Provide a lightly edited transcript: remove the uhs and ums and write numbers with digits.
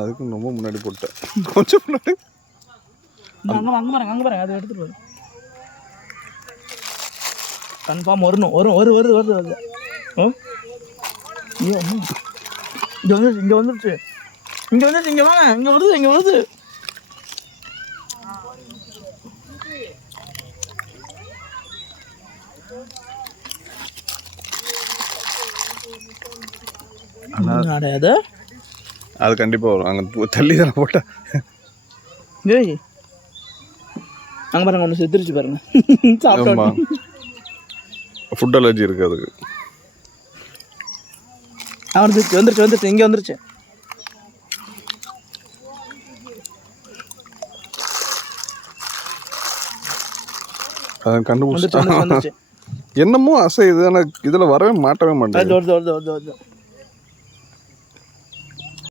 அதுக்கு ரொம்ப முன்னாடி போட்டேன். கொஞ்சம் முன்னாடி அங்கே பாருங்க அதை எடுத்துட்டு வரும். கன்ஃபார்ம் வரணும். வருது. ஐயோ இங்கே வந்துருச்சு. இங்கே வாங்க. இங்கே வருது. அது கண்டிப்பாக வரும். அங்கே தள்ளி தானே போட்டேன். ஏய் அங்கே பாருங்க ஒன்று செத்துருச்சு பாருங்க. ஆமாம், ஃபுட் அலர்ஜி இருக்குது அதுக்கு. வந்துருச்சு இங்கே வந்துருச்சு. அதை கண்டுபிடிச்சு என்னமோ அசை இது. ஆனால் இதில் வரவே மாட்டவே மாட்டேன். வருது